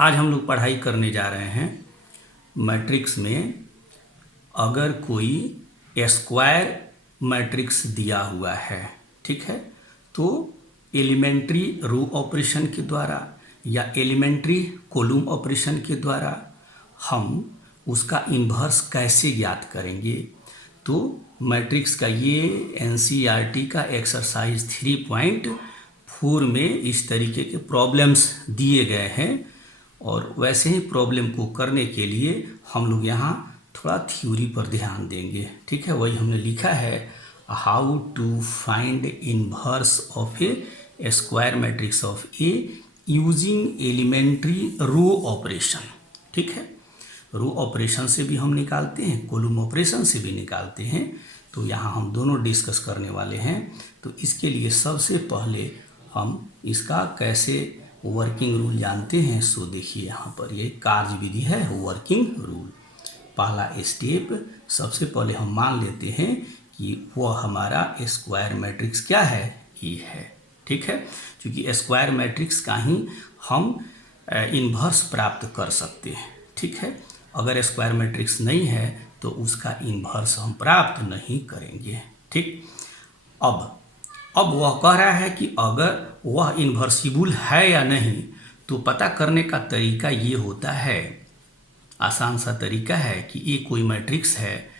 आज हम लोग पढ़ाई करने जा रहे हैं मैट्रिक्स में। अगर कोई स्क्वायर मैट्रिक्स दिया हुआ है, ठीक है, तो एलिमेंट्री रो ऑपरेशन के द्वारा या एलिमेंट्री कॉलम ऑपरेशन के द्वारा हम उसका इन्वर्स कैसे ज्ञात करेंगे। तो मैट्रिक्स का ये एनसीईआरटी का एक्सरसाइज 3.4 में इस तरीके के प्रॉब्लम्स दिए गए हैं और वैसे ही प्रॉब्लम को करने के लिए हम लोग यहाँ थोड़ा थ्योरी पर ध्यान देंगे, ठीक है। वही हमने लिखा है, how to find inverse of a square matrix of A using elementary row operation, ठीक है। रो ऑपरेशन से भी हम निकालते हैं, कॉलम ऑपरेशन से भी निकालते हैं, तो यहाँ हम दोनों डिस्कस करने वाले हैं। तो इसके लिए सबसे पहले हम इसका कैसे वर्किंग रूल जानते हैं। सो देखिए यहाँ पर ये कार्य विधि है, वर्किंग रूल। पहला स्टेप, सबसे पहले हम मान लेते हैं कि वह हमारा स्क्वायर मैट्रिक्स क्या है, ए है, ठीक है। क्योंकि स्क्वायर मैट्रिक्स का ही हम इन्वर्स प्राप्त कर सकते हैं, ठीक है। अगर स्क्वायर मैट्रिक्स नहीं है तो उसका इन्वर्स हम प्राप्त नहीं करेंगे, ठीक। अब वह कह रहा है कि अगर वह इन्वर्सिबल है या नहीं, तो पता करने का तरीका ये होता है, आसान सा तरीका है कि ए कोई मैट्रिक्स है,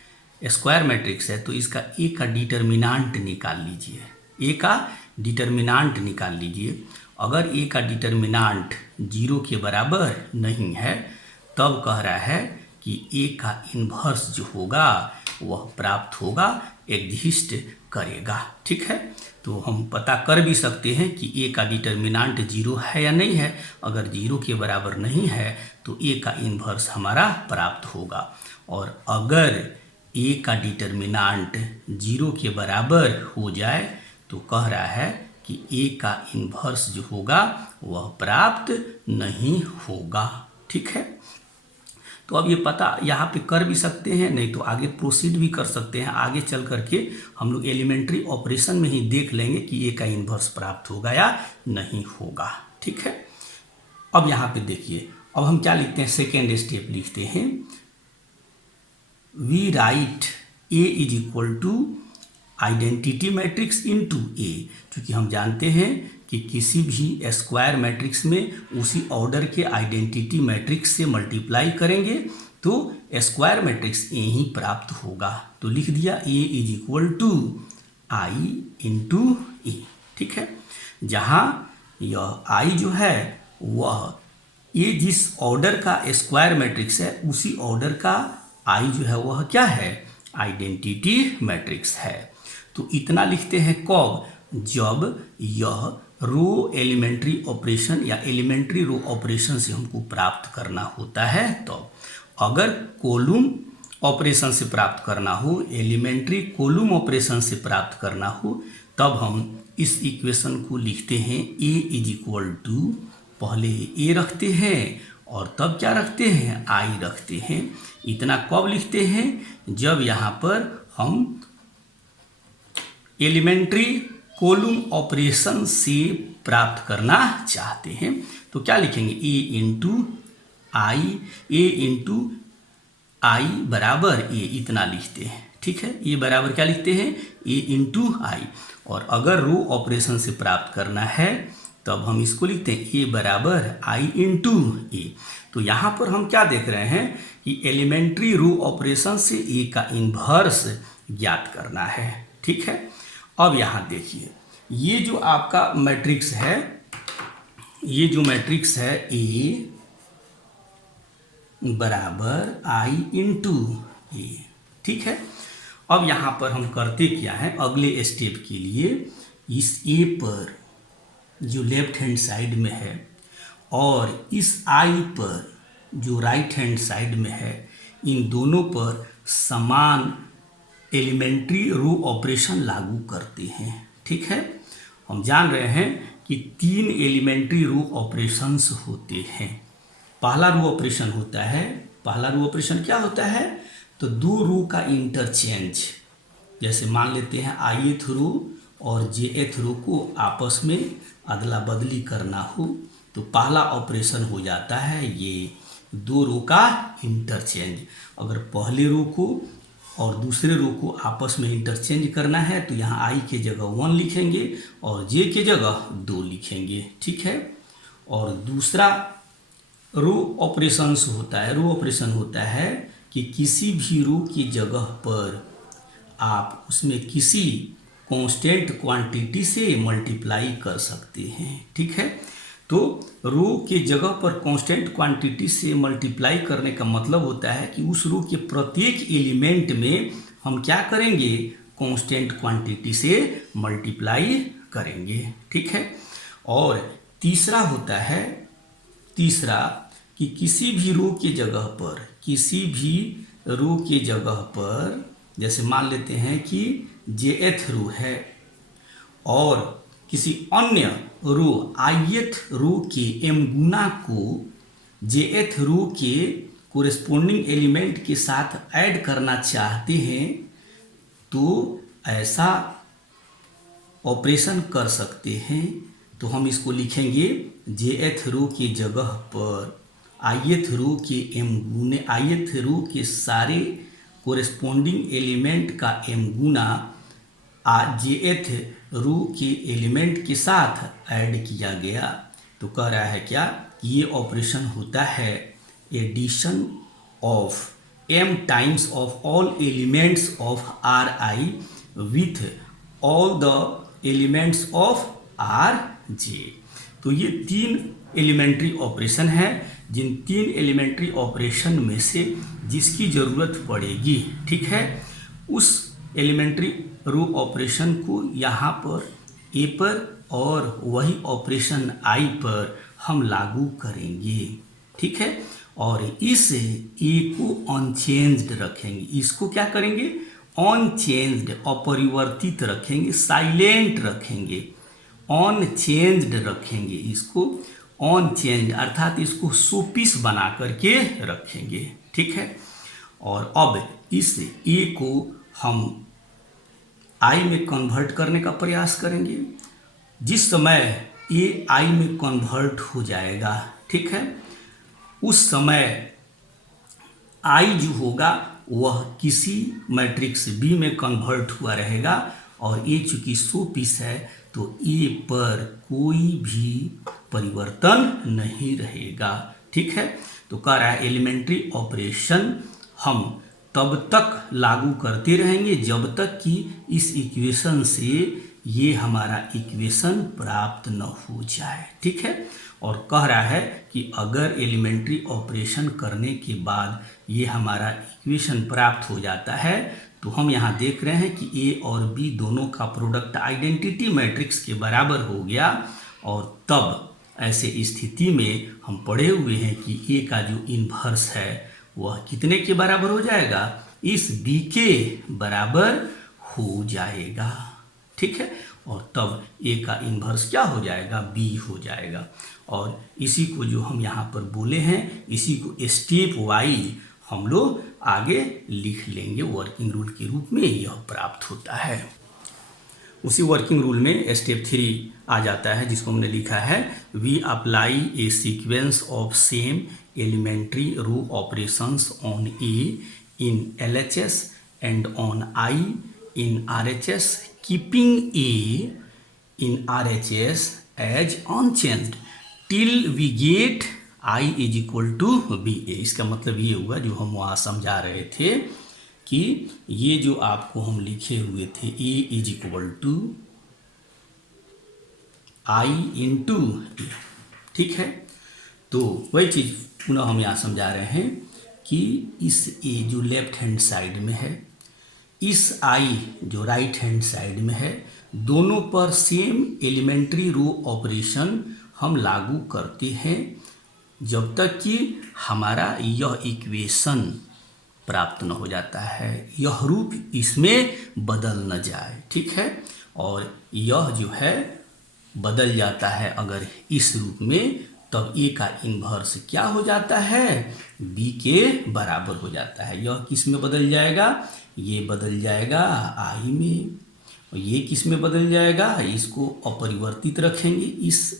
स्क्वायर मैट्रिक्स है, तो इसका ए का डिटर्मिनांट निकाल लीजिए। ए का डिटर्मिनांट निकाल लीजिए। अगर ए का डिटर्मिनांट 0 के बराबर नहीं है, तब कह रहा है कि ए का इन्वर्स जो होगा वह प्राप्त होगा, एग्जिस्ट करेगा, ठीक है। तो हम पता कर भी सकते हैं कि ए का डिटर्मिनांट 0 है या नहीं है। अगर 0 के बराबर नहीं है तो ए का इन्वर्स हमारा प्राप्त होगा, और अगर ए का डिटर्मिनांट 0 के बराबर हो जाए तो कह रहा है कि ए का इन्वर्स जो होगा वह प्राप्त नहीं होगा, ठीक है। तो अब ये पता यहाँ पे कर भी सकते हैं, नहीं तो आगे प्रोसीड भी कर सकते हैं। आगे चल करके हम लोग एलिमेंट्री ऑपरेशन में ही देख लेंगे कि ए का इन्वर्स प्राप्त होगा या नहीं होगा, ठीक है। अब यहाँ पे देखिए, अब हम क्या लिखते हैं, सेकेंड स्टेप लिखते हैं, we write A is equal to identity matrix into A. क्योंकि हम जानते हैं कि किसी भी स्क्वायर मैट्रिक्स में उसी ऑर्डर के आइडेंटिटी मैट्रिक्स से मल्टीप्लाई करेंगे तो स्क्वायर मैट्रिक्स ए ही प्राप्त होगा। तो लिख दिया A is equal to I into A, ठीक है। जहाँ यह आई जो है वह ये जिस ऑर्डर का स्क्वायर मैट्रिक्स है उसी ऑर्डर का आई जो है वह क्या है, आइडेंटिटी मैट्रिक्स है। तो इतना लिखते हैं कब, जब यह रो एलिमेंट्री ऑपरेशन या एलिमेंट्री रो ऑपरेशन से हमको प्राप्त करना होता है। तो अगर कॉलम ऑपरेशन से प्राप्त करना हो, एलिमेंट्री कॉलम ऑपरेशन से प्राप्त करना हो, तब हम इस इक्वेशन को लिखते हैं ए इज इक्वल टू, पहले ए रखते हैं और तब क्या रखते हैं, आई रखते हैं। इतना कब लिखते हैं, जब यहाँ पर हम एलिमेंट्री कॉलम ऑपरेशन से प्राप्त करना चाहते हैं। तो क्या लिखेंगे, ए इंटू आई बराबर ए, इतना लिखते हैं, ठीक है। ए बराबर क्या लिखते हैं, ए इंटू आई। और अगर रो ऑपरेशन से प्राप्त करना है तब हम इसको लिखते हैं ए बराबर आई इंटू ए। तो यहाँ पर हम क्या देख रहे हैं कि एलिमेंट्री रो ऑपरेशन से ए का इन्वर्स ज्ञात करना है, ठीक है। अब यहाँ देखिए, ये जो आपका मैट्रिक्स है, ये जो मैट्रिक्स है ए बराबर आई इंटू ए, ठीक है। अब यहाँ पर हम करते क्या है, अगले स्टेप के लिए इस ए पर जो लेफ्ट हैंड साइड में है और इस आई पर जो राइट हैंड साइड में है, इन दोनों पर समान एलिमेंट्री रो ऑपरेशन लागू करते हैं, ठीक है। हम जान रहे हैं कि 3 एलिमेंट्री रो ऑपरेशंस होते हैं। पहला रो ऑपरेशन होता है, पहला रो ऑपरेशन क्या होता है, तो 2 रो का इंटरचेंज। जैसे मान लेते हैं ith रो और jth रो को आपस में अदला बदली करना हो, तो पहला ऑपरेशन हो जाता है ये दो रो का इंटरचेंज। अगर पहले रो को और दूसरे रो को आपस में इंटरचेंज करना है तो यहाँ आई के जगह 1 लिखेंगे और जे के जगह 2 लिखेंगे, ठीक है। और दूसरा रो ऑपरेशंस होता है, रो ऑपरेशन होता है कि किसी भी रो की जगह पर आप उसमें किसी कांस्टेंट क्वांटिटी से मल्टीप्लाई कर सकते हैं, ठीक है। तो रो के जगह पर कांस्टेंट क्वांटिटी से मल्टीप्लाई करने का मतलब होता है कि उस रो के प्रत्येक एलिमेंट में हम क्या करेंगे, कांस्टेंट क्वांटिटी से मल्टीप्लाई करेंगे, ठीक है। और तीसरा होता है, तीसरा कि किसी भी रो के जगह पर, किसी भी रो के जगह पर, जैसे मान लेते हैं कि जेएथ रो है और किसी अन्य रो आईएथ रो के m गुना को जेएथ रो के कोरेस्पोंडिंग एलिमेंट के साथ ऐड करना चाहते हैं तो ऐसा ऑपरेशन कर सकते हैं। तो हम इसको लिखेंगे जेएथ रो के जगह पर आईएथ रो के m गुने, आईएथ रो के सारे कोरेस्पोंडिंग एलिमेंट का m गुना जेएथ रो के एलिमेंट के साथ ऐड किया गया। तो कह रहा है क्या, ये ऑपरेशन होता है addition of m times of all elements of R I with all the elements of R J. तो ये 3 एलिमेंट्री ऑपरेशन है, जिन 3 एलिमेंट्री ऑपरेशन में से जिसकी ज़रूरत पड़ेगी, ठीक है, उस एलिमेंट्री रो ऑपरेशन को यहाँ पर ए पर और वही ऑपरेशन आई पर हम लागू करेंगे, ठीक है। और इस ए को अनचेंज्ड रखेंगे, इसको क्या करेंगे, अनचेंज्ड, अपरिवर्तित रखेंगे, साइलेंट रखेंगे, अनचेंज्ड रखेंगे, इसको अनचेंज्ड अर्थात इसको शोपीस बना करके रखेंगे, ठीक है। और अब इस ए को हम आई में कन्वर्ट करने का प्रयास करेंगे। जिस समय ए आई में कन्वर्ट हो जाएगा, ठीक है, उस समय आई जो होगा वह किसी मैट्रिक्स बी में कन्वर्ट हुआ रहेगा और ए चूंकि 100 पीस है तो ए पर कोई भी परिवर्तन नहीं रहेगा, ठीक है। तो कह रहा है एलिमेंट्री ऑपरेशन हम तब तक लागू करते रहेंगे जब तक कि इस इक्वेशन से ये हमारा इक्वेशन प्राप्त न हो जाए, ठीक है। और कह रहा है कि अगर एलिमेंट्री ऑपरेशन करने के बाद ये हमारा इक्वेशन प्राप्त हो जाता है तो हम यहाँ देख रहे हैं कि ए और बी दोनों का प्रोडक्ट आइडेंटिटी मैट्रिक्स के बराबर हो गया। और तब ऐसे स्थिति में हम पढ़े हुए हैं कि ए का जो इन्वर्स है वह कितने के बराबर हो जाएगा, इस बी के बराबर हो जाएगा, ठीक है। और तब ए का इन्वर्स क्या हो जाएगा, बी हो जाएगा। और इसी को जो हम यहाँ पर बोले हैं, इसी को स्टेप वाइज हम लोग आगे लिख लेंगे, वर्किंग रूल के रूप में यह प्राप्त होता है। उसी वर्किंग रूल में स्टेप 3 आ जाता है जिसको हमने लिखा है we apply a sequence of same elementary row operations on A in LHS and on I in RHS keeping A in RHS as unchanged till we get I is equal to B A. इसका मतलब ये हुआ जो हम वहाँ समझा रहे थे कि ये जो आपको हम लिखे हुए थे A is equal to I into A, ठीक है। तो वही चीज़ पुनः हम यहाँ समझा रहे हैं कि इस ए जो लेफ्ट हैंड साइड में है, इस आई जो राइट हैंड साइड में है, दोनों पर सेम एलिमेंट्री रो ऑपरेशन हम लागू करते हैं जब तक कि हमारा यह इक्वेशन प्राप्त न हो जाता है, यह रूप इसमें बदल न जाए, ठीक है। और यह जो है बदल जाता है अगर इस रूप में, तब ए का इन्वर्स क्या हो जाता है, बी के बराबर हो जाता है। यह किस में बदल जाएगा, ये बदल जाएगा आई में, और ये किस में बदल जाएगा, इसको अपरिवर्तित रखेंगे इस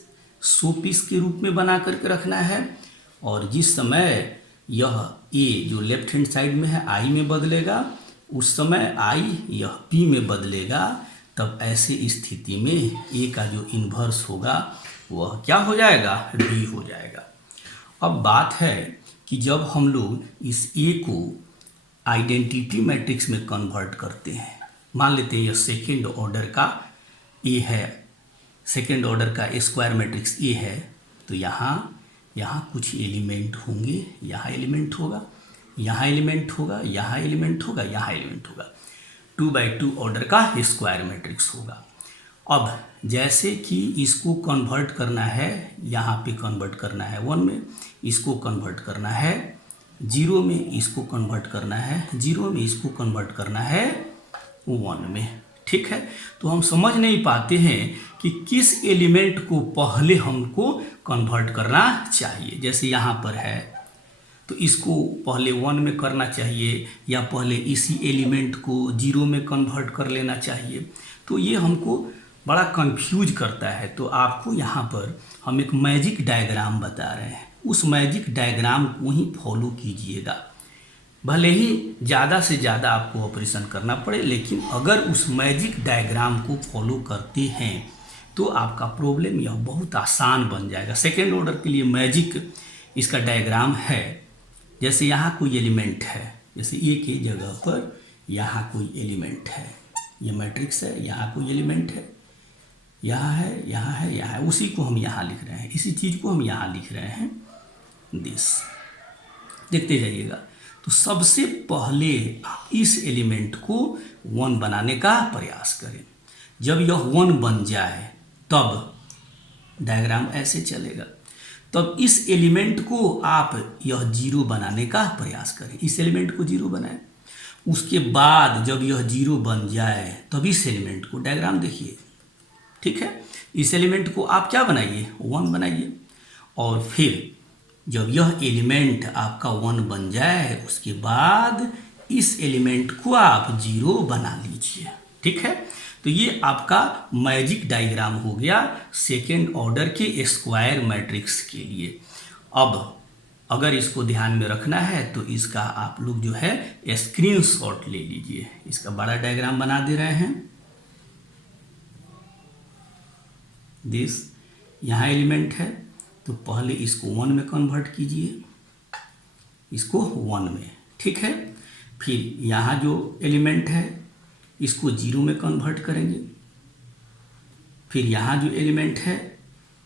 100 पीस के रूप में बना करके रखना है। और जिस समय यह ए जो लेफ्ट हैंड साइड में है आई में बदलेगा, उस समय आई यह पी में बदलेगा, तब ऐसे स्थिति में ए का जो इन्वर्स होगा वह क्या हो जाएगा, डी हो जाएगा। अब बात है कि जब हम लोग इस ए को आइडेंटिटी मैट्रिक्स में कन्वर्ट करते हैं, मान लेते हैं यह सेकेंड ऑर्डर का ए है, सेकेंड ऑर्डर का स्क्वायर मैट्रिक्स ए है, तो यहाँ कुछ एलिमेंट होंगे, यहाँ एलिमेंट होगा, यहाँ एलिमेंट होगा, यहाँ एलिमेंट होगा, यहाँ एलिमेंट होगा, 2x2 ऑर्डर का स्क्वायर मैट्रिक्स होगा। अब जैसे कि इसको कन्वर्ट करना है, यहाँ पे कन्वर्ट करना है 1 में, इसको कन्वर्ट करना है 0 में, इसको कन्वर्ट करना है 0 में, इसको कन्वर्ट करना है 1 में, ठीक है। तो हम समझ नहीं पाते हैं कि किस एलिमेंट को पहले हमको कन्वर्ट करना चाहिए। जैसे यहाँ पर है तो इसको पहले 1 में करना चाहिए या पहले इसी एलिमेंट को 0 में कन्वर्ट कर लेना चाहिए, तो ये हमको बड़ा कंफ्यूज करता है। तो आपको यहाँ पर हम एक मैजिक डायग्राम बता रहे हैं, उस मैजिक डायग्राम को ही फॉलो कीजिएगा। भले ही ज़्यादा से ज़्यादा आपको ऑपरेशन करना पड़े, लेकिन अगर उस मैजिक डायग्राम को फॉलो करते हैं तो आपका प्रॉब्लम यह बहुत आसान बन जाएगा। सेकेंड ऑर्डर के लिए मैजिक इसका डायग्राम है। जैसे यहाँ कोई एलिमेंट है, जैसे ए के जगह पर यहाँ कोई एलिमेंट है, ये मैट्रिक्स है, यहाँ कोई एलिमेंट है, यहाँ है, यहाँ है, यहाँ है, उसी को हम यहाँ लिख रहे हैं, इसी चीज़ को हम यहाँ लिख रहे हैं, दिस। देखते जाइएगा। तो सबसे पहले आप इस एलिमेंट को 1 बनाने का प्रयास करें। जब यह 1 बन जाए तब डायग्राम ऐसे चलेगा। तब इस एलिमेंट को आप यह 0 बनाने का प्रयास करें, इस एलिमेंट को 0 बनाएं। उसके बाद जब यह 0 बन जाए तब इस एलिमेंट को, डायग्राम देखिए, ठीक है, इस एलिमेंट को आप क्या बनाइए, 1 बनाइए। और फिर जब यह एलिमेंट आपका 1 बन जाए उसके बाद इस एलिमेंट को आप 0 बना लीजिए, ठीक है। तो ये आपका मैजिक डायग्राम हो गया सेकेंड ऑर्डर के स्क्वायर मैट्रिक्स के लिए। अब अगर इसको ध्यान में रखना है तो इसका आप लोग जो है स्क्रीनशॉट ले लीजिए। इसका बड़ा डायग्राम बना दे रहे हैं, दिस। यहाँ एलिमेंट है तो पहले इसको 1 में कन्वर्ट कीजिए, इसको 1 में, ठीक है। फिर यहाँ जो एलिमेंट है इसको 0 में कन्वर्ट करेंगे। फिर यहाँ जो एलिमेंट है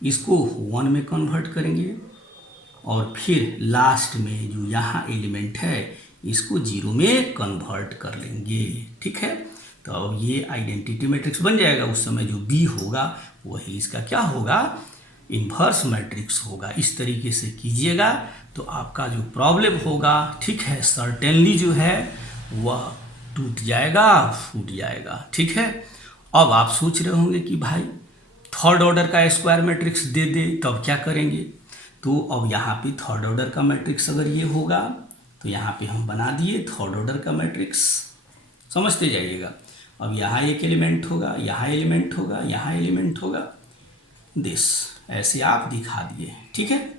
इसको 1 में कन्वर्ट करेंगे। और फिर लास्ट में जो यहाँ एलिमेंट है इसको 0 में कन्वर्ट कर लेंगे, ठीक है। तो अब ये आइडेंटिटी मैट्रिक्स बन जाएगा। उस समय जो बी होगा वही इसका क्या होगा, इन्वर्स मैट्रिक्स होगा। इस तरीके से कीजिएगा तो आपका जो प्रॉब्लम होगा, ठीक है, सर्टेनली जो है वह टूट जाएगा, फूट जाएगा, ठीक है। अब आप सोच रहे होंगे कि भाई थर्ड ऑर्डर का स्क्वायर मैट्रिक्स दे दे तब क्या करेंगे। तो अब यहाँ पे थर्ड ऑर्डर का मैट्रिक्स अगर ये होगा तो यहाँ पे हम बना दिए थर्ड ऑर्डर का मैट्रिक्स, समझते जाइएगा। अब यहाँ एक एलिमेंट होगा, यहाँ एलिमेंट होगा, यहाँ एलिमेंट होगा, दिस, ऐसे आप दिखा दिए, ठीक है।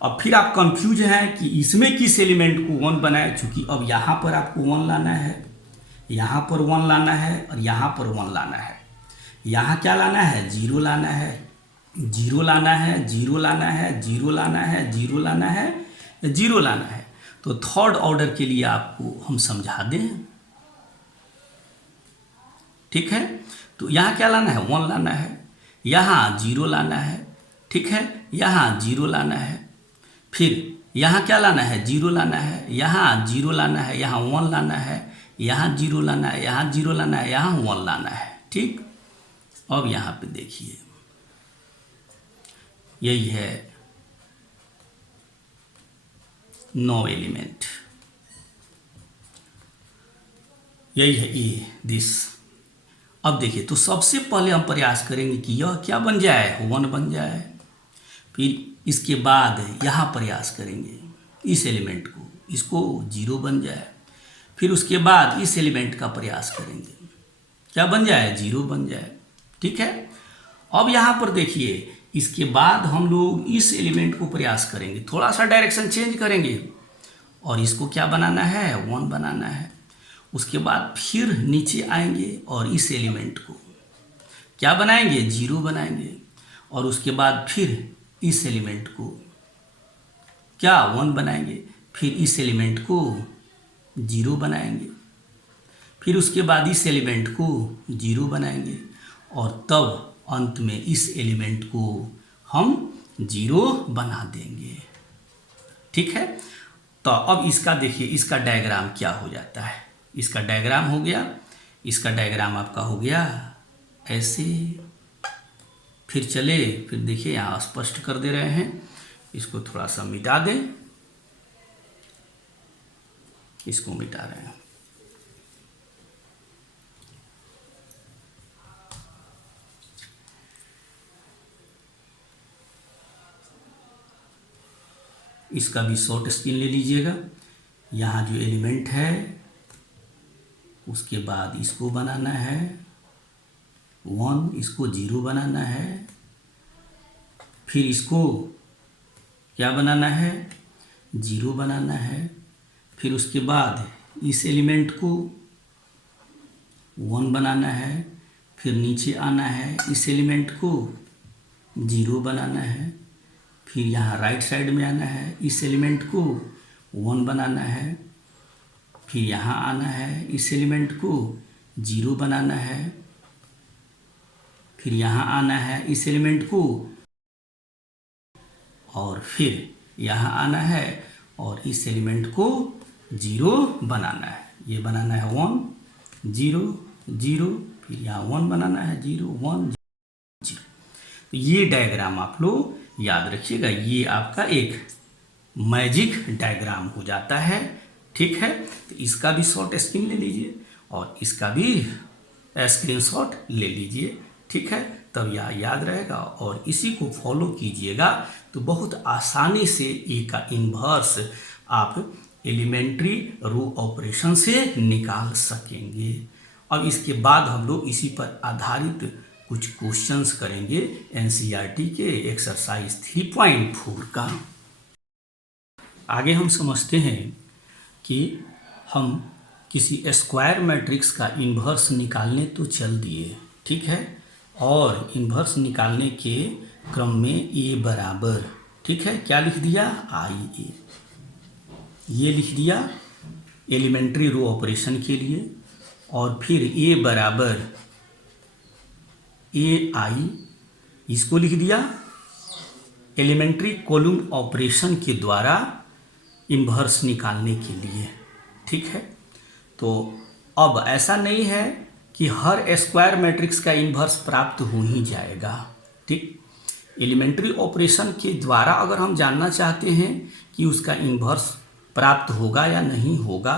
अब फिर आप कंफ्यूज हैं कि इसमें किस एलिमेंट को 1 बनाए, चूंकि अब यहाँ पर आपको 1 लाना है, यहाँ पर 1 लाना है और यहाँ पर 1 लाना है। यहाँ क्या लाना है, 0 लाना है, 0 लाना है, 0 लाना है, 0 लाना है, 0 लाना है, 0 लाना है। तो थर्ड ऑर्डर के लिए आपको हम समझा दें, ठीक है। तो यहाँ क्या लाना है, 1 लाना है, यहाँ 0 लाना है, ठीक है, यहाँ 0 लाना है। फिर यहाँ क्या लाना है, 0 लाना है, यहाँ 0 लाना है, यहाँ 1 लाना है, यहाँ 0 लाना है, यहाँ 0 लाना है, यहाँ 1 लाना है, ठीक। अब यहाँ पे देखिए यही है 9 एलिमेंट, यही है ए, दिस। अब देखिए तो सबसे पहले हम प्रयास करेंगे कि यह क्या बन जाए, 1 बन जाए। फिर इसके बाद यहाँ प्रयास करेंगे इस एलिमेंट को, इसको 0 बन जाए। फिर उसके बाद इस एलिमेंट का प्रयास करेंगे, क्या बन जाए, 0 बन जाए, ठीक है। अब यहाँ पर देखिए इसके बाद हम लोग इस एलिमेंट को प्रयास करेंगे, थोड़ा सा डायरेक्शन चेंज करेंगे और इसको क्या बनाना है, 1 बनाना है। उसके बाद फिर नीचे आएंगे और इस एलिमेंट को क्या बनाएंगे, 0 बनाएंगे। और उसके बाद फिर इस एलिमेंट को क्या 1 बनाएंगे, फिर इस एलिमेंट को 0 बनाएंगे, फिर उसके बाद इस एलिमेंट को 0 बनाएंगे और तब अंत में इस एलिमेंट को हम 0 बना देंगे। ठीक है, तो अब इसका देखिए, इसका डायग्राम क्या हो जाता है। इसका डायग्राम हो गया, इसका डायग्राम आपका हो गया ऐसे। फिर चले, फिर देखिए यहाँ स्पष्ट कर दे रहे हैं, इसको थोड़ा सा मिटा दें, इसको मिटा रहे हैं। इसका भी शॉर्ट स्क्रीन ले लीजिएगा। यहाँ जो एलिमेंट है उसके बाद इसको बनाना है 1, इसको 0 बनाना है, फिर इसको क्या बनाना है, 0 बनाना है, फिर उसके बाद इस एलिमेंट को 1 बनाना है, फिर नीचे आना है, इस एलिमेंट को 0 बनाना है, फिर यहाँ राइट साइड में आना है, इस एलिमेंट को 1 बनाना है, फिर यहाँ आना है, इस एलिमेंट को 0 बनाना है, फिर यहाँ आना है, इस एलिमेंट को, और फिर यहाँ आना है और इस एलिमेंट को 0 बनाना है। ये बनाना है 1 0 0, फिर यहाँ 1 बनाना है 0 1 0। तो ये डायग्राम आप लोग याद रखिएगा, ये आपका एक मैजिक डायग्राम हो जाता है। ठीक है, तो इसका भी शॉर्ट स्क्रीन ले लीजिए और इसका भी स्क्रीनशॉट ले लीजिए। ठीक है, तब यह याद रहेगा और इसी को फॉलो कीजिएगा तो बहुत आसानी से ए का इन्वर्स आप एलिमेंट्री रो ऑपरेशन से निकाल सकेंगे। अब इसके बाद हम लोग इसी पर आधारित कुछ क्वेश्चंस करेंगे एनसीईआरटी के एक्सरसाइज 3.4 का। आगे हम समझते हैं कि हम किसी स्क्वायर मैट्रिक्स का इन्वर्स निकालने तो चल दिए, ठीक है, और इन्वर्स निकालने के क्रम में ए बराबर, ठीक है, क्या लिख दिया, आई ए, ये लिख दिया एलिमेंट्री रो ऑपरेशन के लिए, और फिर ए बराबर ए आई, इसको लिख दिया एलिमेंट्री कॉलम ऑपरेशन के द्वारा इन्वर्स निकालने के लिए। ठीक है, तो अब ऐसा नहीं है कि हर स्क्वायर मैट्रिक्स का इन्वर्स प्राप्त हो ही जाएगा। ठीक, एलिमेंट्री ऑपरेशन के द्वारा अगर हम जानना चाहते हैं कि उसका इन्वर्स प्राप्त होगा या नहीं होगा,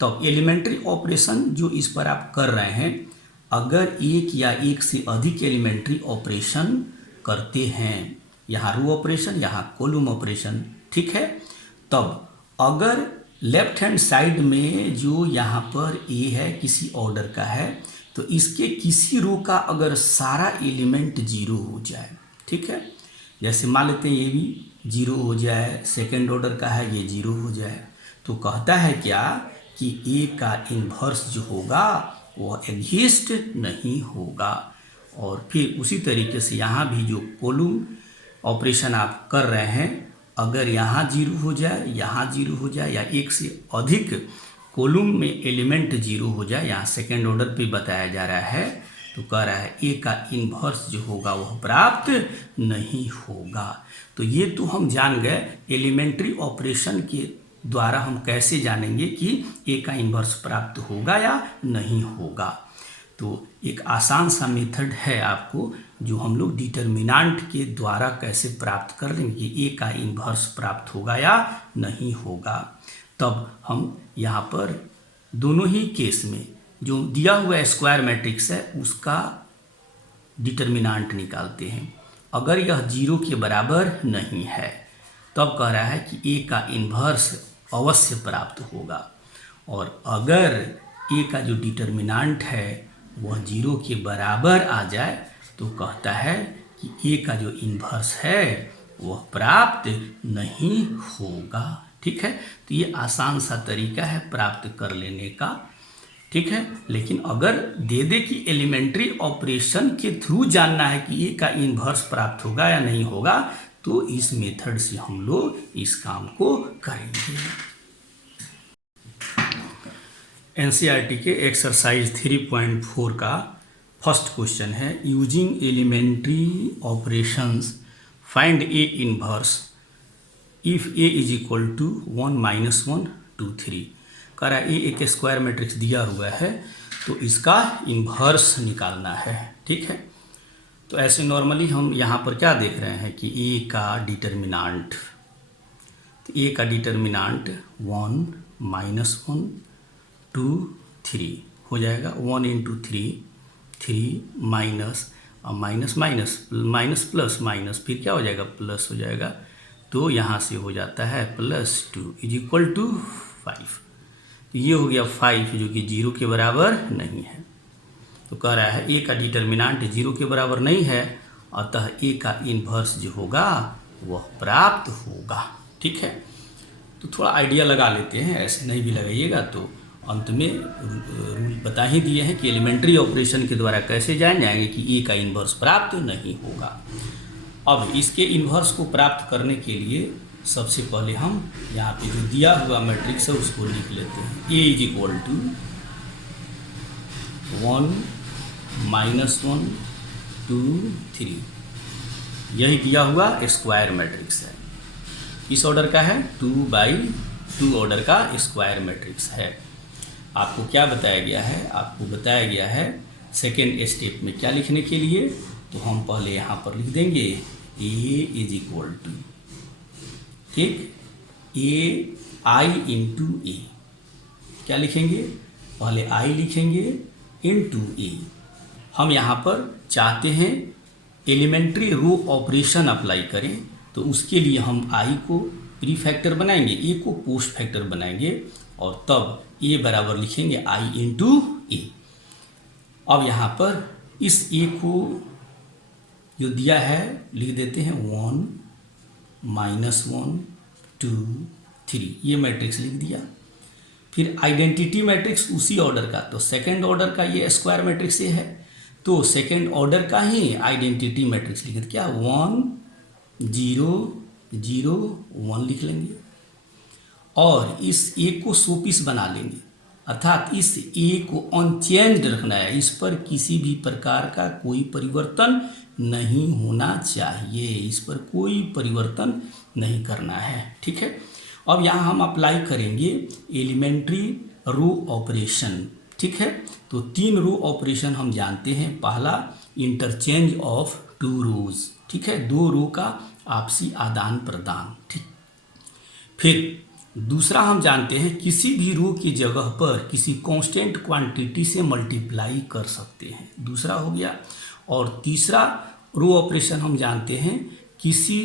तो एलिमेंट्री ऑपरेशन जो इस पर आप कर रहे हैं, अगर एक या एक से अधिक एलिमेंट्री ऑपरेशन करते हैं, यहाँ रो ऑपरेशन, यहाँ कॉलम ऑपरेशन, ठीक है, तब अगर लेफ्ट हैंड साइड में जो यहाँ पर ए है किसी ऑर्डर का है, तो इसके किसी रो का अगर सारा एलिमेंट 0 हो जाए, ठीक है, जैसे मान लेते हैं ये भी 0 हो जाए, सेकेंड ऑर्डर का है ये 0 हो जाए, तो कहता है क्या कि ए का इन्वर्स जो होगा वह एग्जिस्ट नहीं होगा। और फिर उसी तरीके से यहाँ भी जो कॉलम ऑपरेशन आप कर रहे हैं, अगर यहाँ 0 हो जाए, यहाँ 0 हो जाए, या एक से अधिक कॉलम में एलिमेंट 0 हो जाए, यहाँ सेकेंड ऑर्डर पे बताया जा रहा है, तो कह रहा है ए का इन्वर्स जो होगा वह प्राप्त नहीं होगा। तो ये तो हम जान गए एलिमेंट्री ऑपरेशन के द्वारा हम कैसे जानेंगे कि ए का इन्वर्स प्राप्त होगा या नहीं होगा। तो एक आसान सा मेथड है आपको जो हम लोग डिटर्मिनेंट के द्वारा कैसे प्राप्त कर लेंगे कि ए का इन्वर्स प्राप्त होगा या नहीं होगा। तब हम यहाँ पर दोनों ही केस में जो दिया हुआ स्क्वायर मैट्रिक्स है उसका डिटर्मिनेंट निकालते हैं। अगर यह 0 के बराबर नहीं है तब कह रहा है कि ए का इन्वर्स अवश्य प्राप्त होगा, और अगर ए का जो डिटर्मिनेंट है वह 0 के बराबर आ जाए तो कहता है कि ए का जो इन्वर्स है वह प्राप्त नहीं होगा। ठीक है, तो ये आसान सा तरीका है प्राप्त कर लेने का। ठीक है, लेकिन अगर दे दे कि एलिमेंट्री ऑपरेशन के थ्रू जानना है कि ए का इन्वर्स प्राप्त होगा या नहीं होगा, तो इस मेथड से हम लोग इस काम को करेंगे। एनसीईआरटी के एक्सरसाइज 3.4 का फर्स्ट क्वेश्चन है, using elementary operations find A inverse if A is equal to 1 - 1 2 3। कह रहा है ए एक स्क्वायर मैट्रिक्स दिया हुआ है तो इसका इन्वर्स निकालना है। ठीक है, तो ऐसे नॉर्मली हम यहाँ पर क्या देख रहे हैं कि ए का डिटर्मिनांट, तो ए का डिटर्मिनांट 1 - 1 2 3 हो जाएगा। 1 × 3 3 minus minus minus minus plus minus, फिर क्या हो जाएगा प्लस हो जाएगा, तो यहाँ से हो जाता है +2 इज इक्वल टू 5। तो ये हो गया 5 जो कि 0 के बराबर नहीं है। तो कह रहा है ए का डिटर्मिनांट 0 के बराबर नहीं है, अतः ए का इन्वर्स जो होगा वह प्राप्त होगा। ठीक है, तो थोड़ा आइडिया लगा लेते हैं, ऐसे नहीं भी लगाइएगा। तो अंत में रूल बता ही दिए हैं कि एलिमेंट्री ऑपरेशन के द्वारा कैसे जान जाएंगे कि ए का इन्वर्स प्राप्त नहीं होगा। अब इसके इन्वर्स को प्राप्त करने के लिए सबसे पहले हम यहाँ पे जो दिया हुआ मैट्रिक्स है उसको लिख लेते हैं। ए इज इक्वल टू 1 - 1 2 3, यही दिया हुआ स्क्वायर मैट्रिक्स है। इस ऑर्डर का है 2/2 ऑर्डर का स्क्वायर मैट्रिक्स है। आपको क्या बताया गया है, आपको बताया गया है सेकेंड स्टेप में क्या लिखने के लिए, तो हम पहले यहाँ पर लिख देंगे ए इज इक्वल टू, ठीक, ए आई इंटू ए, क्या लिखेंगे, पहले आई लिखेंगे इंटू ए। हम यहाँ पर चाहते हैं एलिमेंट्री रो ऑपरेशन अप्लाई करें, तो उसके लिए हम आई को प्री फैक्टर बनाएंगे, ए को पोस्ट फैक्टर बनाएंगे और तब ए बराबर लिखेंगे आई इंटू ए। अब यहाँ पर इस ए को जो दिया है लिख देते हैं 1 - 1 2 3, ये मैट्रिक्स लिख दिया। फिर आइडेंटिटी मैट्रिक्स उसी ऑर्डर का, तो सेकंड ऑर्डर का ये स्क्वायर मैट्रिक्स ये है, तो सेकंड ऑर्डर का ही आइडेंटिटी मैट्रिक्स लिख देते, क्या 1 0 0 1 लिख लेंगे और इस ए को शोपीस बना लेंगे, अर्थात इस ए को अनचेंज्ड रखना है, इस पर किसी भी प्रकार का कोई परिवर्तन नहीं होना चाहिए, इस पर कोई परिवर्तन नहीं करना है। ठीक है, अब यहाँ हम अप्लाई करेंगे एलिमेंट्री रो ऑपरेशन। ठीक है, तो 3 रो ऑपरेशन हम जानते हैं। पहला इंटरचेंज ऑफ 2 रोज, ठीक है, 2 रो का आपसी आदान प्रदान। ठीक, फिर दूसरा हम जानते हैं किसी भी रो की जगह पर किसी कांस्टेंट क्वांटिटी से मल्टीप्लाई कर सकते हैं, दूसरा हो गया। और तीसरा रो ऑपरेशन हम जानते हैं किसी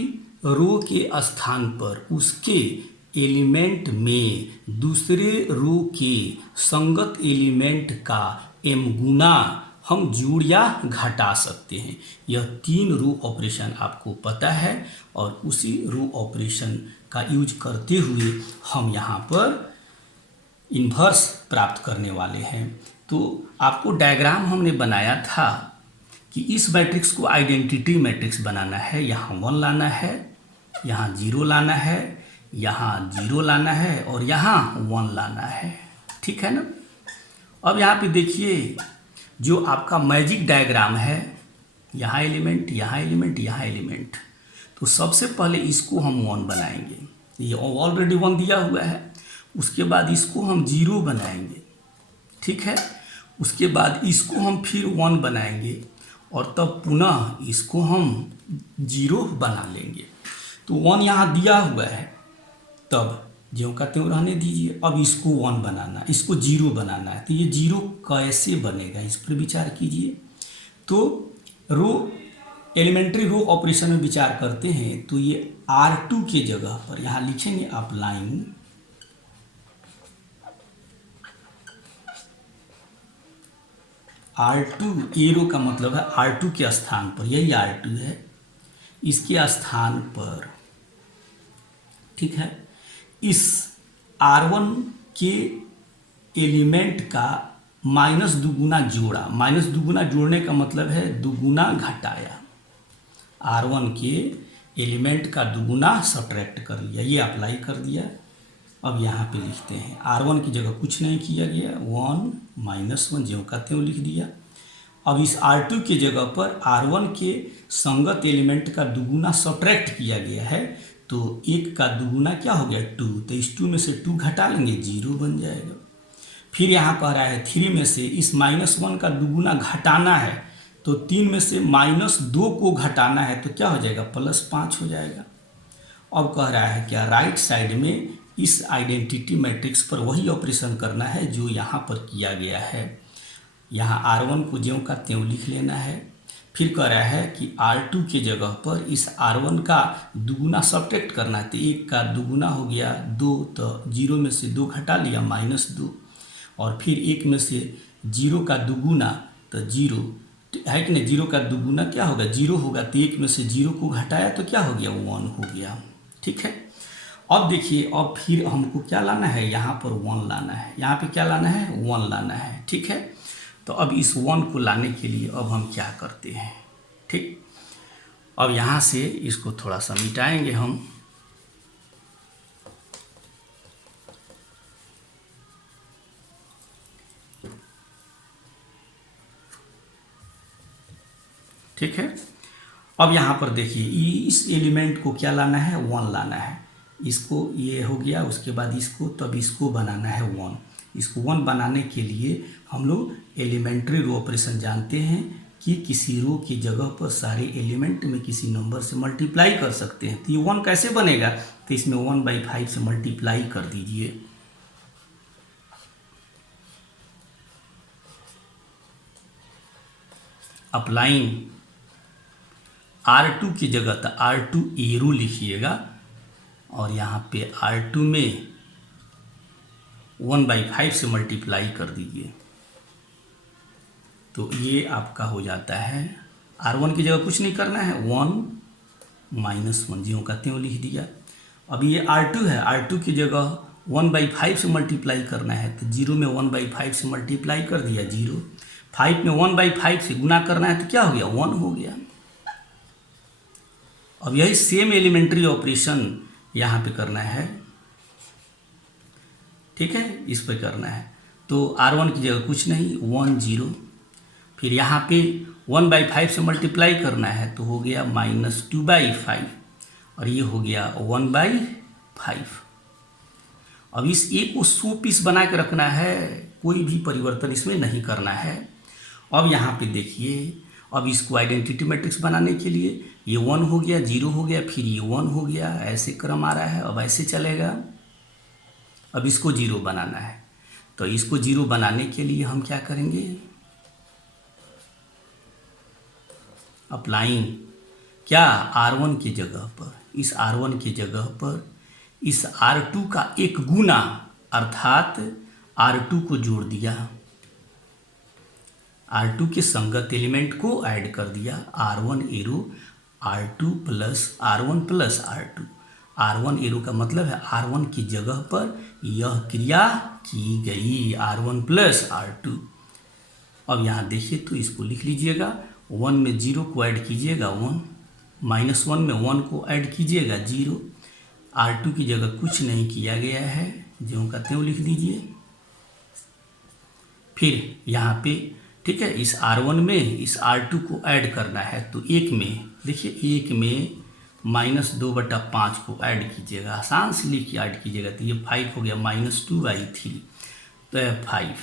रो के स्थान पर उसके एलिमेंट में दूसरे रो के संगत एलिमेंट का m गुना हम जोड़ या घटा सकते हैं। यह 3 रो ऑपरेशन आपको पता है और उसी रो ऑपरेशन का यूज करते हुए हम यहाँ पर इन्वर्स प्राप्त करने वाले हैं। तो आपको डायग्राम हमने बनाया था कि इस मैट्रिक्स को आइडेंटिटी मैट्रिक्स बनाना है, यहाँ 1 लाना है, यहाँ 0 लाना है, यहाँ 0 लाना है और यहाँ 1 लाना है। ठीक है ना। अब यहाँ पे देखिए जो आपका मैजिक डायग्राम है, यहाँ एलिमेंट, यहाँ एलिमेंट, यहाँ एलिमेंट, तो सबसे पहले इसको हम 1 बनाएंगे, ये ऑलरेडी 1 दिया हुआ है। उसके बाद इसको हम 0 बनाएंगे, ठीक है। उसके बाद इसको हम फिर 1 बनाएंगे और तब पुनः इसको हम 0 बना लेंगे। तो 1 यहाँ दिया हुआ है, तब ज्यों का त्यों रहने दीजिए। अब इसको 1 बनाना, इसको 0 बनाना है, तो ये 0 कैसे बनेगा इस पर विचार कीजिए। तो रो एलिमेंट्री रो ऑपरेशन में विचार करते हैं, तो ये R2 के जगह पर यहाँ लिखेंगे आप लाइन R2, ए रो का मतलब है R2 के स्थान पर, यही R2 है, इसके स्थान पर, ठीक है, इस R1 के एलिमेंट का माइनस दुगुना जोड़ा। माइनस दुगुना जोड़ने का मतलब है दुगुना घटाया। R1 के एलिमेंट का दुगुना सब्ट्रैक्ट कर लिया, ये अप्लाई कर दिया। अब यहाँ पे लिखते हैं R1 की जगह कुछ नहीं किया गया, 1 माइनस 1 ज्यों का त्यों लिख दिया। अब इस R2 के जगह पर R1 के संगत एलिमेंट का दुगुना सब्ट्रैक्ट किया गया है, तो 1 का दुगुना क्या हो गया 2, तो इस 2 में से 2 घटा लेंगे 0 बन जाएगा। फिर यहाँ कह रहा है 3 में से इस -1 का दुगुना घटाना है, तो 3 में से -2 को घटाना है, तो क्या हो जाएगा +5 हो जाएगा। अब कह रहा है क्या राइट साइड में इस आइडेंटिटी मैट्रिक्स पर वही ऑपरेशन करना है जो यहाँ पर किया गया है। यहाँ R1 को ज्यों का त्यों लिख लेना है। फिर कह रहा है कि R2 के जगह पर इस R1 का दुगुना सब्ट्रैक्ट करना है, तो 1 का दुगुना हो गया 2, तो 0 में से 2 घटा लिया -2, और फिर 1 में से 0 का दुगुना तो 0 है कि नहीं, 0 का दुगुना क्या होगा 0 होगा, तो 1 में से 0 को घटाया तो क्या हो गया 1 हो गया। ठीक है, अब देखिए, अब फिर हमको क्या लाना है, यहाँ पर 1 लाना है, यहाँ पे क्या लाना है 1 लाना है। ठीक है, तो अब इस 1 को लाने के लिए अब हम क्या करते हैं, ठीक, अब यहाँ से इसको थोड़ा सा मिटाएंगे हम। ठीक है, अब यहाँ पर देखिए इस एलिमेंट को क्या लाना है 1 लाना है, इसको ये हो गया, उसके बाद इसको, तब इसको बनाना है 1। इसको 1 बनाने के लिए हम लोग एलिमेंट्री रो ऑपरेशन जानते हैं कि किसी रो की जगह पर सारे एलिमेंट में किसी नंबर से मल्टीप्लाई कर सकते हैं। तो ये 1 कैसे बनेगा, तो इसमें 1/5 से मल्टीप्लाई कर दीजिए। अप्लाइंग R2 की जगह तो R2 एरो लिखिएगा, और यहाँ पे R2 में 1/5 से मल्टीप्लाई कर दीजिए, तो ये आपका हो जाता है। R1 की जगह कुछ नहीं करना है, 1 -1 ज्यों का त्यों लिख दिया। अब ये R2 है, R2 की जगह 1/5 से मल्टीप्लाई करना है, तो 0 में 1/5 से मल्टीप्लाई कर दिया 0, 5 में 1/5 से गुना करना है, तो क्या हो गया 1 हो गया। अब यही सेम एलिमेंट्री ऑपरेशन यहाँ पे करना है, ठीक है, इस पे करना है। तो R1 की जगह कुछ नहीं, 1 0, फिर यहाँ पे 1/5 से मल्टीप्लाई करना है, तो हो गया -2/5, और ये हो गया 1/5। अब इस A को 100 पीस बना के रखना है, कोई भी परिवर्तन इसमें नहीं करना है। अब यहाँ पे देखिए, अब इसको आइडेंटिटी मैट्रिक्स बनाने के लिए ये 1 हो गया, 0 हो गया, फिर ये 1 हो गया, ऐसे क्रम आ रहा है। अब ऐसे चलेगा। अब इसको 0 बनाना है, तो इसको 0 बनाने के लिए हम क्या करेंगे, अप्लाइंग क्या R1 की जगह पर, इस R1 की जगह पर इस R2 का एक गुना अर्थात R2 को जोड़ दिया, R2 के संगत एलिमेंट को ऐड कर दिया, R1 arrow R2 plus R1 plus R2। R1 arrow का मतलब है R1 की जगह पर यह क्रिया की गई, R1 प्लस R2। अब यहाँ देखिए तो इसको लिख लीजिएगा, 1 में 0 को ऐड कीजिएगा 1, -1 में 1 को ऐड कीजिएगा 0, R2 की जगह कुछ नहीं किया गया है, ज्यों का त्यों लिख दीजिए। फिर यहाँ पे ठीक है, इस R1 में इस R2 को ऐड करना है, तो 1 में देखिए 1 में -2/5 को ऐड कीजिएगा, आसान से लिखिए ऐड कीजिएगा, तो ये 5 हो गया, -2/3, तो यह 5,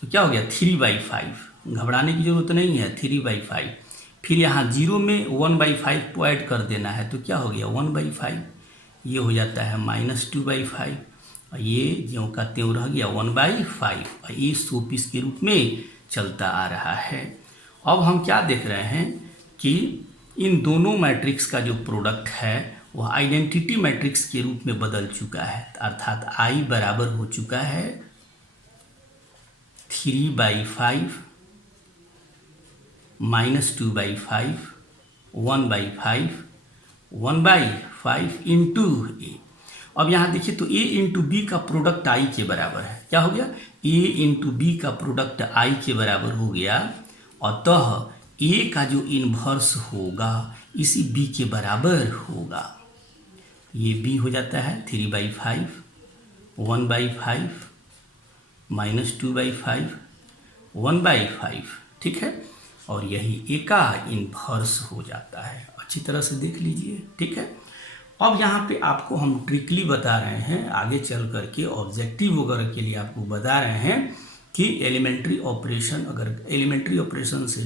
तो क्या हो गया 3/5। घबराने की जरूरत नहीं है, 3/5। फिर यहाँ 0 में 1/5 को ऐड कर देना है, तो क्या हो गया 1/5, ये हो जाता है -2/5, और ये ज्यों का त्यों रह गया 1/5, और ये 100 पीस के रूप में चलता आ रहा है। अब हम क्या देख रहे हैं कि इन दोनों मैट्रिक्स का जो प्रोडक्ट है वह आइडेंटिटी मैट्रिक्स के रूप में बदल चुका है, अर्थात I बराबर हो चुका है 3/5 -2/5 1/5 1/5 इंटू ए। अब यहाँ देखिए तो a इंटू बी का प्रोडक्ट i के बराबर है। क्या हो गया? a इंटू बी का प्रोडक्ट i के बराबर हो गया, अतः a का जो इन्वर्स होगा इसी b के बराबर होगा। ये b हो जाता है 3/5, 1/5 माइनस 2/5, 1/5, ठीक है। और यही a का इन्वर्स हो जाता है। अच्छी तरह से देख लीजिए, ठीक है। अब यहाँ पे आपको हम ट्रिकली बता रहे हैं, आगे चल करके ऑब्जेक्टिव वगैरह के लिए आपको बता रहे हैं कि एलिमेंट्री ऑपरेशन, अगर एलिमेंट्री ऑपरेशन से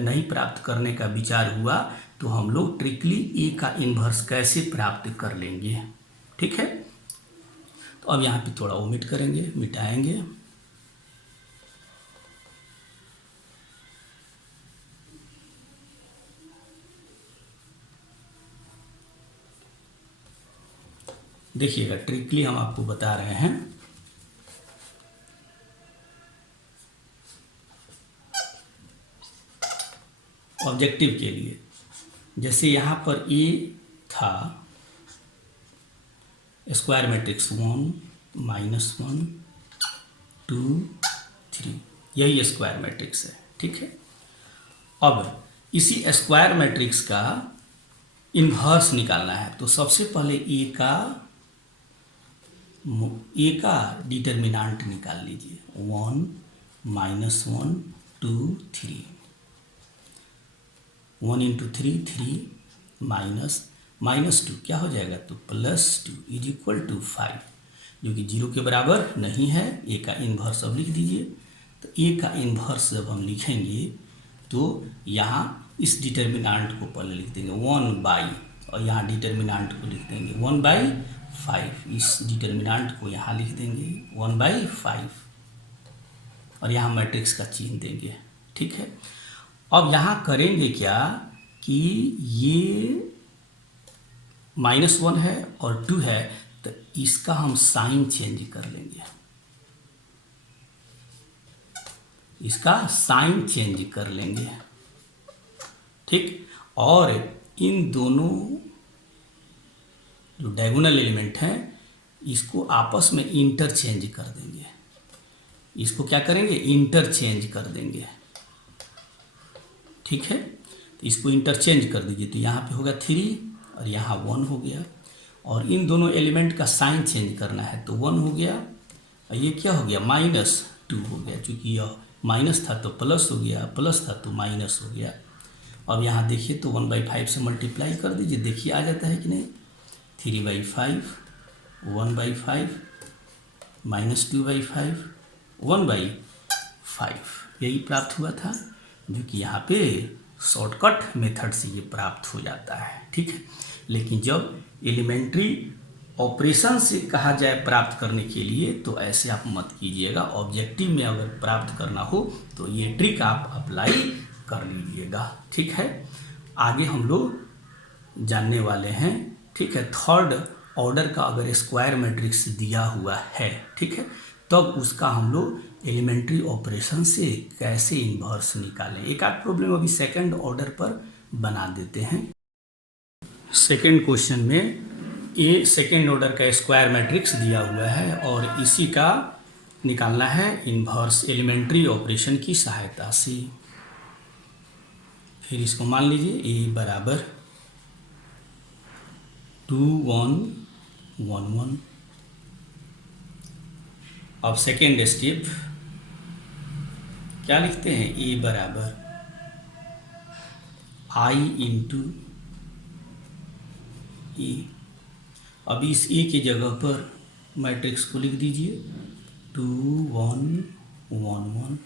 नहीं प्राप्त करने का विचार हुआ तो हम लोग ट्रिकली ए का इन्वर्स कैसे प्राप्त कर लेंगे, ठीक है। तो अब यहाँ पे थोड़ा ओमिट करेंगे, मिटाएंगे। देखिएगा ट्रिकली हम आपको बता रहे हैं। ऑब्जेक्टिव के लिए जैसे यहाँ पर ए था स्क्वायर मैट्रिक्स 1 -1 2 3, यही स्क्वायर मैट्रिक्स है, ठीक है। अब इसी स्क्वायर मैट्रिक्स का इन्वर्स निकालना है तो सबसे पहले ए का डिटर्मिनेंट निकाल लीजिए। 1 -1 2 3, 1 इंटू 3 3 -2 क्या हो जाएगा? तो +2 इज इक्वल टू 5, जो कि 0 के बराबर नहीं है। ए का इन्वर्स अब लिख दीजिए। तो ए का इन्वर्स जब हम लिखेंगे तो यहाँ इस डिटर्मिनेंट को पहले लिख देंगे 1/, और यहाँ डिटर्मिनेंट को लिख देंगे 1/5। इस डिटर्मिनेंट को यहाँ लिख देंगे 1/5 और यहाँ मैट्रिक्स का चिन्ह देंगे, ठीक है। अब यहाँ करेंगे क्या कि ये -1 है और 2 है, तो इसका हम साइन चेंज कर लेंगे, इसका साइन चेंज कर लेंगे, ठीक। और इन दोनों जो डायगोनल एलिमेंट हैं इसको आपस में इंटरचेंज कर देंगे। इसको क्या करेंगे? इंटरचेंज कर देंगे, ठीक है। तो इसको इंटरचेंज कर दीजिए। तो यहाँ पे होगा 3 और यहाँ 1 हो गया, और इन दोनों एलिमेंट का साइन चेंज करना है तो 1 हो गया, और ये क्या हो गया? -2 हो गया। चूँकि यह माइनस था तो प्लस हो गया, प्लस था तो माइनस हो गया। अब यहाँ देखिए तो 1/5 से मल्टीप्लाई कर दीजिए, देखिए आ जाता है कि नहीं? 3/5 1/5 -2/5 1/5, यही प्राप्त हुआ था, जो कि यहाँ पे शॉर्टकट मेथड से ये प्राप्त हो जाता है, ठीक है। लेकिन जब एलिमेंट्री ऑपरेशन से कहा जाए प्राप्त करने के लिए तो ऐसे आप मत कीजिएगा। ऑब्जेक्टिव में अगर प्राप्त करना हो तो ये ट्रिक आप अप्लाई कर लीजिएगा, ठीक है। आगे हम लोग जानने वाले हैं, ठीक है। थर्ड ऑर्डर का अगर स्क्वायर मैट्रिक्स दिया हुआ है, ठीक है, तब उसका हम लोग एलिमेंट्री ऑपरेशन से कैसे इन्वर्स निकालें। एक आध प्रॉब्लम अभी सेकंड ऑर्डर पर बना देते हैं। सेकंड क्वेश्चन में ए सेकंड ऑर्डर का स्क्वायर मैट्रिक्स दिया हुआ है और इसी का निकालना है इन्वर्स एलिमेंट्री ऑपरेशन की सहायता से। फिर इसको मान लीजिए ए बराबर 2 1 1 1। अब सेकेंड स्टेप क्या लिखते हैं? ए बराबर आई इंटू ए। अब इस ए की जगह पर मैट्रिक्स को लिख दीजिए 2 1 1 1।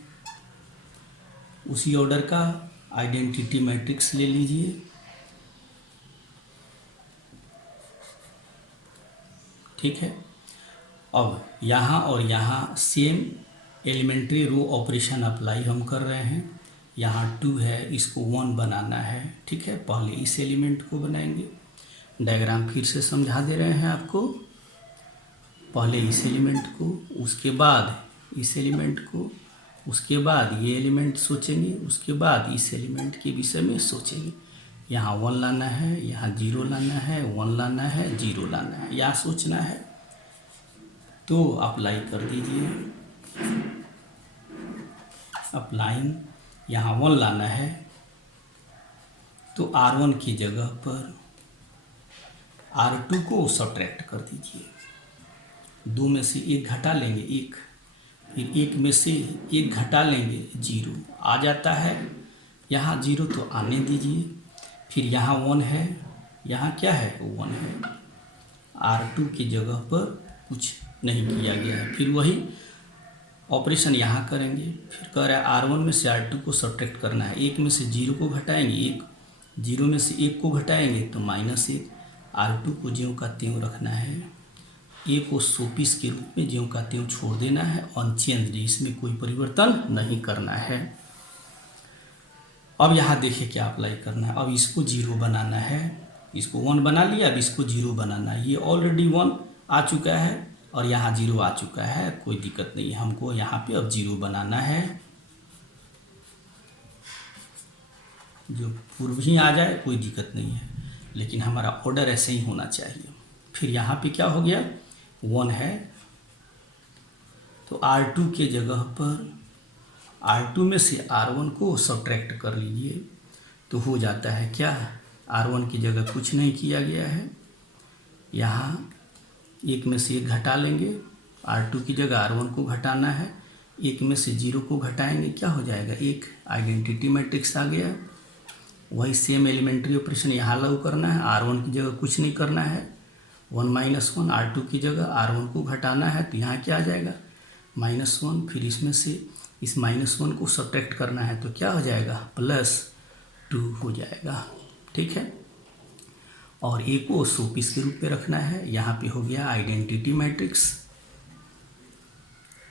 उसी ऑर्डर का आइडेंटिटी मैट्रिक्स ले लीजिए, ठीक है। अब यहाँ और यहाँ same elementary row operation apply हम कर रहे हैं। यहाँ 2 है, इसको 1 बनाना है, ठीक है। पहले इस एलिमेंट को बनाएंगे, डायग्राम फिर से समझा दे रहे हैं आपको। पहले इस एलिमेंट को, उसके बाद इस एलिमेंट को, उसके बाद ये एलिमेंट सोचेंगे, उसके बाद इस एलिमेंट के विषय में सोचेंगे। यहाँ 1 लाना है, यहाँ 0 लाना है, 1 लाना है, 0 लाना है, या सोचना है। तो अप्लाई कर दीजिए, अप्लाइंग, यहाँ 1 लाना है तो R1 की जगह पर R2 को सब्ट्रैक्ट कर दीजिए। 2 में से 1 घटा लेंगे 1, फिर 1 में से 1 घटा लेंगे 0 आ जाता है। यहाँ 0 तो आने दीजिए, फिर यहाँ 1 है, यहाँ क्या है 1 है। R2 की जगह पर कुछ नहीं किया गया है। फिर वही ऑपरेशन यहाँ करेंगे। फिर कह रहा है R1 में से R2 को सब्ट्रैक्ट करना है। 1 में से 0 को घटाएंगे 1, 0 में से 1 को घटाएंगे तो -1। R2 को ज्यों का त्यों रखना है, ए को शोपीस के रूप में ज्यों का त्यों छोड़ देना है, अनचेंज्ड, इसमें कोई परिवर्तन नहीं करना है। अब यहाँ देखिए क्या अप्लाई करना है। अब इसको 0 बनाना है, इसको 1 बना लिया, अब इसको 0 बनाना है। ये ऑलरेडी 1 आ चुका है और यहाँ 0 आ चुका है, कोई दिक्कत नहीं है। हमको यहाँ पे अब 0 बनाना है, जो पूर्व ही आ जाए कोई दिक्कत नहीं है, लेकिन हमारा ऑर्डर ऐसे ही होना चाहिए। फिर यहाँ पे क्या हो गया 1 है तो R2 के जगह पर R2 में से R1 को सब्ट्रैक्ट कर लीजिए तो हो जाता है क्या, R1 की जगह कुछ नहीं किया गया है। यहाँ 1 में से 1 घटा लेंगे, R2 की जगह R1 को घटाना है। 1 में से 0 को घटाएंगे, क्या हो जाएगा 1, आइडेंटिटी मैट्रिक्स आ गया। वही सेम एलिमेंट्री ऑपरेशन यहाँ लागू करना है। R1 की जगह कुछ नहीं करना है, 1 - 1, R2 की जगह R1 को घटाना है तो यहाँ क्या आ जाएगा -1। फिर इसमें से इस -1 को सब्ट्रैक्ट करना है तो क्या हो जाएगा +2 हो जाएगा, ठीक है। और ए को शोपीस के रूप में रखना है। यहाँ पे हो गया आइडेंटिटी मैट्रिक्स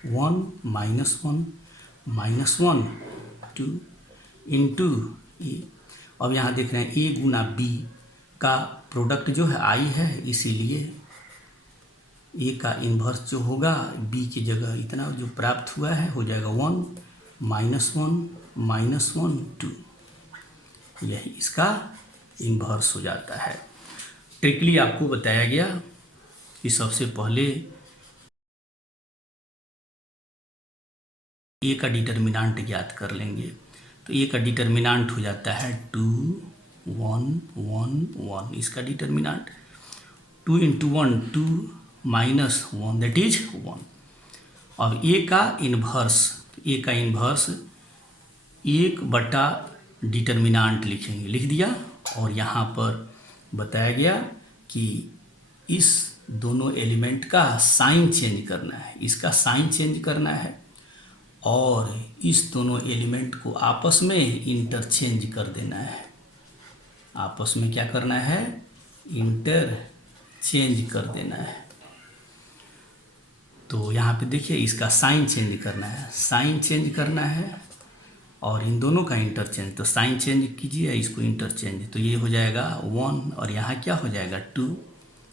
1 -1 -1 2 इंटू ए। अब यहाँ देख रहे हैं ए गुना बी का प्रोडक्ट जो है आई है, इसीलिए ए का इन्वर्स जो होगा बी की जगह इतना जो प्राप्त हुआ है हो जाएगा 1 -1 -1 2, यही इसका इन्वर्स हो जाता है। ट्रिकली आपको बताया गया कि सबसे पहले ए का डिटर्मिनांट ज्ञात कर लेंगे। तो ए का डिटर्मिनांट हो जाता है 2 1 1 1, इसका डिटर्मिनांट 2 × 1 2 -1 दैट इज 1। अब ए का इन्वर्स, ए का इन्वर्स 1 / डिटर्मिनांट लिखेंगे, लिख दिया। और यहाँ पर बताया गया कि इस दोनों एलिमेंट का साइन चेंज करना है, इसका साइन चेंज करना है और इस दोनों एलिमेंट को आपस में इंटरचेंज कर देना है। आपस में क्या करना है, इंटरचेंज कर देना है। तो यहाँ पे देखिए इसका साइन चेंज करना है, साइन चेंज करना है और इन दोनों का इंटरचेंज। तो साइन चेंज कीजिए, इसको इंटरचेंज, तो ये हो जाएगा 1 और यहाँ क्या हो जाएगा 2।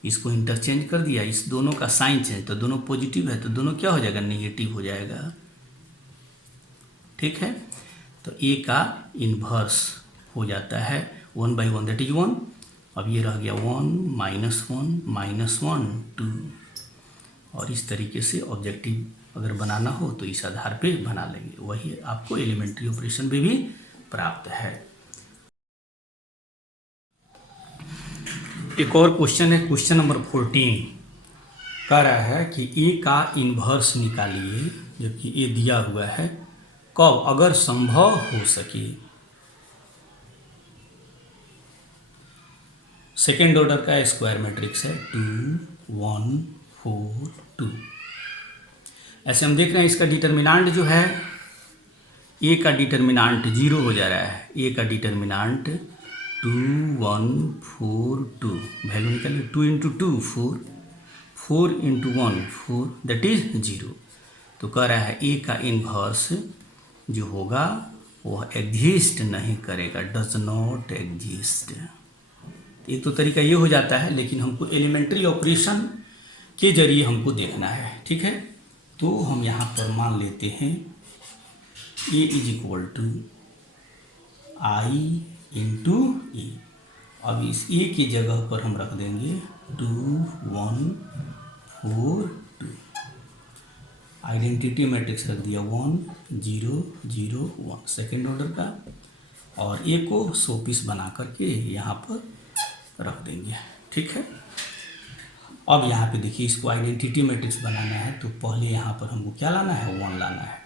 इसको इंटरचेंज कर दिया, इस दोनों का साइन चेंज, तो दोनों पॉजिटिव है तो दोनों क्या हो जाएगा नेगेटिव हो जाएगा, ठीक है। तो ए का इन्वर्स हो जाता है 1/1 दैट इज 1। अब ये रह गया 1 -1 -1 2। और इस तरीके से ऑब्जेक्टिव अगर बनाना हो तो इस आधार पे बना लेंगे, वही आपको एलिमेंट्री ऑपरेशन में भी प्राप्त है। एक और क्वेश्चन है, क्वेश्चन नंबर 14 कह रहा है कि ए का इन्वर्स निकालिए, जबकि ए दिया हुआ है, कब अगर संभव हो सके। सेकेंड ऑर्डर का स्क्वायर मैट्रिक्स है 2 1 4 2। ऐसे हम देख रहे हैं इसका डिटर्मिनांट जो है, ए का डिटर्मिनांट 0 हो जा रहा है। ए का डिटर्मिनांट 2 1 4 2, वैल्यू निकालिए 2 × 2 4, 4 × 1 4 दैट इज 0। तो कह रहा है ए का इन्वर्स जो होगा वह एग्जिस्ट नहीं करेगा, डज नॉट एग्जिस्ट। एक तो तरीका ये हो जाता है, लेकिन हमको एलिमेंट्री ऑपरेशन के जरिए हमको देखना है, ठीक है। तो हम यहाँ पर मान लेते हैं ए = I × E। अब इस ए की जगह पर हम रख देंगे 2 1 4 2। आइडेंटिटी मैट्रिक्स रख दिया 1 0 0 1 सेकेंड ऑर्डर का, और ए को शोपीस बना करके यहाँ पर रख देंगे। ठीक है, अब यहाँ पे देखिए इसको आइडेंटिटी मैट्रिक्स बनाना है तो पहले यहाँ पर हमको क्या लाना है, 1 लाना है।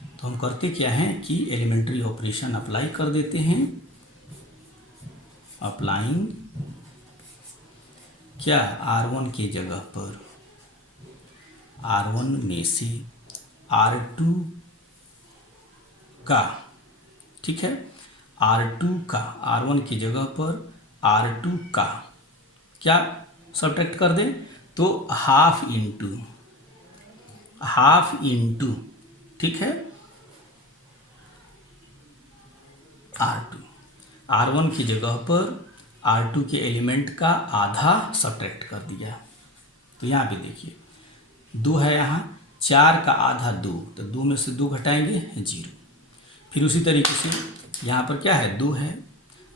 तो हम करते क्या हैं कि एलिमेंट्री ऑपरेशन अप्लाई कर देते हैं। अप्लाइंग क्या, R1 के जगह पर R1 में से R2 का, ठीक है, R2 का, R1 की जगह पर R2 का क्या सब्ट्रैक्ट कर दें, तो हाफ इंटू, ठीक है, R2, R1 की जगह पर R2 के एलिमेंट का आधा सब्ट्रैक्ट कर दिया। तो यहाँ पे देखिए 2 है, यहाँ 4 का आधा 2, तो 2 में से 2 घटाएंगे 0। फिर उसी तरीके से यहाँ पर क्या है, 2 है,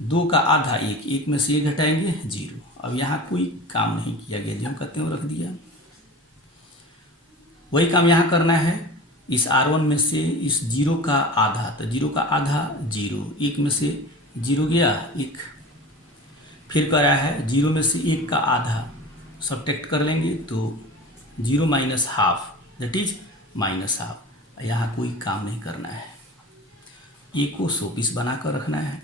2 का आधा 1, 1 में से 1 घटाएंगे 0। अब यहाँ कोई काम नहीं किया गया, जो हम कहते हैं वो रख दिया। वही काम यहाँ करना है, इस R1 में से इस 0 का आधा, तो 0 का आधा 0, 1 में से 0 गया 1। फिर कर रहा है 0 में से 1 का आधा सब्ट्रैक्ट कर लेंगे, तो 0 minus half, that is minus half. यहाँ कोई काम नहीं करना है, ए को शोपीस बना कर रखना है।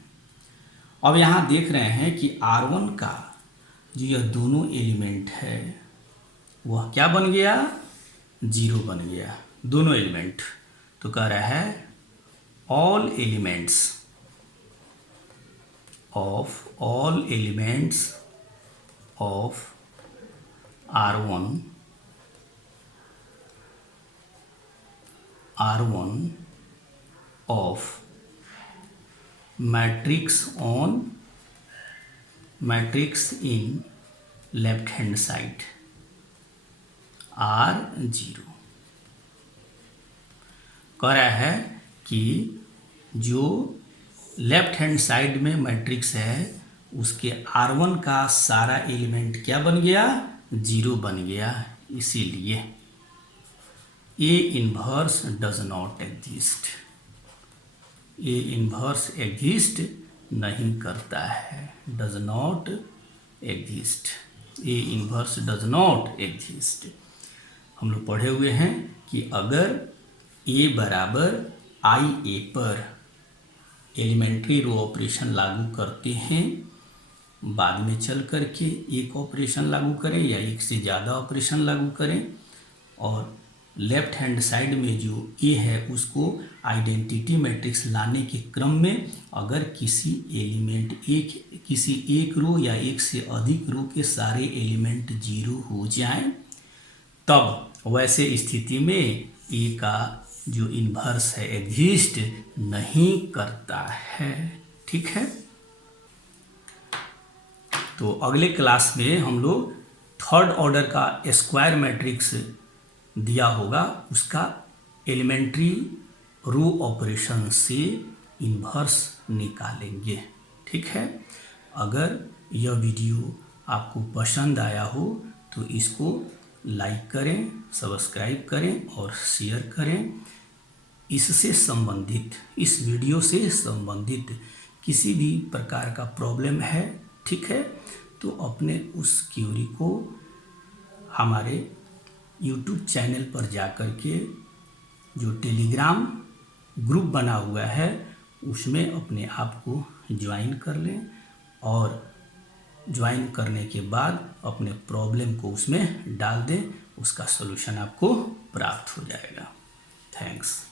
अब यहाँ देख रहे हैं कि R1 का जो यह दोनों एलिमेंट है वह क्या बन गया, 0 बन गया, दोनों एलिमेंट। तो कह रहा है all elements of R1 of matrix in left hand side R 0। कह रहा है कि जो लेफ्ट हैंड साइड में मैट्रिक्स है उसके R1 का सारा एलिमेंट क्या बन गया, 0 बन गया। इसीलिए A inverse does not exist, A inverse exist नहीं करता है, does not exist, A inverse does not exist. हम लोग पढ़े हुए हैं कि अगर A बराबर IA पर एलिमेंट्री रो ऑपरेशन लागू करते हैं, बाद में चल करके एक ऑपरेशन लागू करें या एक से ज़्यादा ऑपरेशन लागू करें, और लेफ्ट हैंड साइड में जो ए है उसको आइडेंटिटी मैट्रिक्स लाने के क्रम में अगर किसी एलिमेंट किसी एक रो या एक से अधिक रो के सारे एलिमेंट 0 हो जाएं, तब वैसे स्थिति में ए का जो इन्वर्स है एग्जिस्ट नहीं करता है। ठीक है, तो अगले क्लास में हम लोग थर्ड ऑर्डर का स्क्वायर मैट्रिक्स दिया होगा, उसका एलिमेंट्री रो ऑपरेशन से इन्वर्स निकालेंगे। ठीक है, अगर यह वीडियो आपको पसंद आया हो तो इसको लाइक करें, सब्सक्राइब करें और शेयर करें। इससे संबंधित, इस वीडियो से संबंधित किसी भी प्रकार का प्रॉब्लम है, ठीक है, तो अपने उस क्वेरी को हमारे YouTube चैनल पर जाकर के जो टेलीग्राम ग्रुप बना हुआ है उसमें अपने आप को ज्वाइन कर लें, और ज्वाइन करने के बाद अपने प्रॉब्लम को उसमें डाल दें, उसका सलूशन आपको प्राप्त हो जाएगा। थैंक्स।